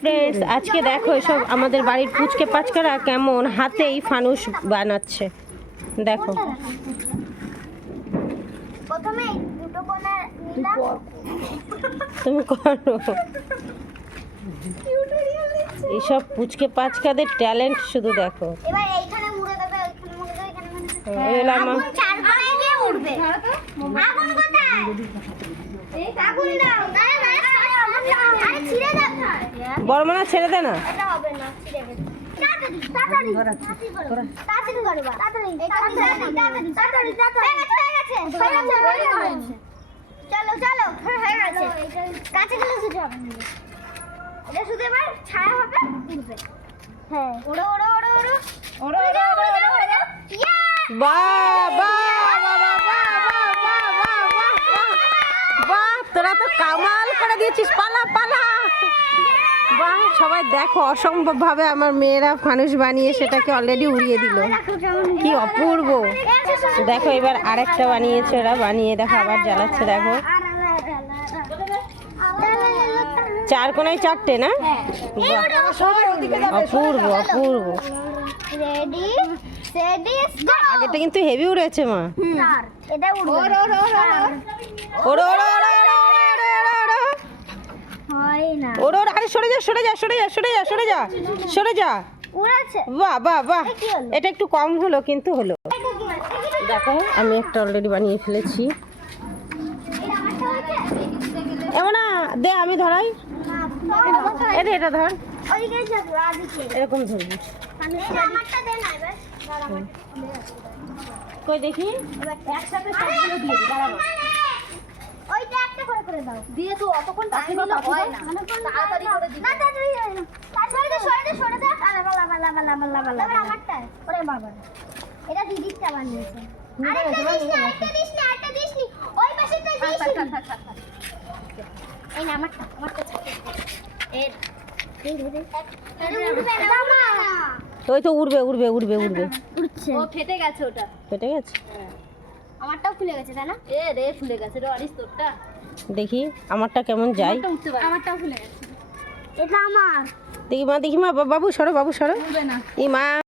Friends, আজকে দেখো সব আমাদের বাড়ির পুচকে পাচকারা কেমন হাতেই ফানুস বানাচ্ছে। দেখো প্রথমে দুটো কোণা নিলাম। তুমি করো এইসব পুচকে পাচকাদের ট্যালেন্ট শুধু দেখো। এবার এইখানে মুড়ে দেবে, ওইখানে মুড়ে দেবে, এখানে মুড়ে দেবে। আমার আগুন চার কোণায় দিয়ে উঠবে। আগুন কোথায়? আগুন দাও। আরে ছিঁড়ে যাবে। বড় মানা ছেড়ে দে না। এটা হবে না, ছিঁড়ে গেছে। তাড়াতাড়ি তাড়াতাড়ি তাড়াতাড়ি করো, তাড়াতাড়ি তাড়াতাড়ি হয়ে গেছে। চলো চলো হয়ে গেছে। কাছে গেলে কিছু হবে না। এটা শুধু এবার ছায়া হবে, উঠবে। হ্যাঁ, ওড়ো ওড়ো ওড়ো ওড়ো ওড়ো ওড়ো ওড়ো ওড়ো। ইয়া! বাহ বাহ বাহ, তোরা তো কামাল করে দিয়েছিস। পালা পালা। বাহ, সবাই দেখো অসম্ভব ভাবে আমার মেয়েরা ফানুস বানিয়ে সেটাকে অলরেডি উড়িয়ে দিল। কি অপূর্ব। দেখো এবার আরেকটা বানিয়েছে ওরা, বানিয়ে দেখো আবার জ্বালাচ্ছে। দেখো চার কোনায় চারটে না? অপূর্ব অপূর্ব। Ready সেডি start. আগেটা কিন্তু হেভি উড়েছে মা। এটা উড়বে। ওড়ো ওড়ো ওড়ো ওড়ো ওড়ো ওড়ো ওড়ো। হয় না। ওড়ো ওড়ো। আরে সরে যা সরে যা সরে যা সরে যা সরে যা সরে যা। উড়েছে। বাহ বাহ বাহ, কি হলো? এটা একটু কম হলো কিন্তু হলো। দেখো আমি একটা অলরেডি বানিয়ে ফেলেছি। এটা আমারটা হয়েছে? এমন না দে, আমি ধরাই। এটা এটা ধর, ওইদিকে যাবো, আদিকে। এরকম ধরবি। এটা আমারটা দে না এবার। কই দেখি। এবার একসাথে সবগুলো দিয়ে দি, দাঁড়াও। ওইটা একটা করে দাও। দিয়ে তো অতক্ষণ টাইম দিলে হয় না। তাড়াতাড়ি করে দিই। না তাড়াতাড়ি হয় না। সরে দে সরে দে। আরে বালা বালা বালা বালা বালা। এবার আমারটা। ওরে বাবা। এটা দিদিরটা বানিয়েছে। আরেকটা দিস না। ওই পাশেরটা দিস না। এই না আমারটা ছাড়। এর ওই তো উড়বে উড়বে উড়বে উড়বে। উঠছে। ও ফেটে গেছে ওটা। কেটে গেছে। আমারটাও ফুলে গেছে তাই না? এ রে ফুলে গেছে রে আরিস তোরটা। দেখি আমারটা কেমন যায়। আমারটাও ফুলে গেছে। এটা আমার। দেখি মা বাবু সরো বাবু সরো। উঠবে না। এই মা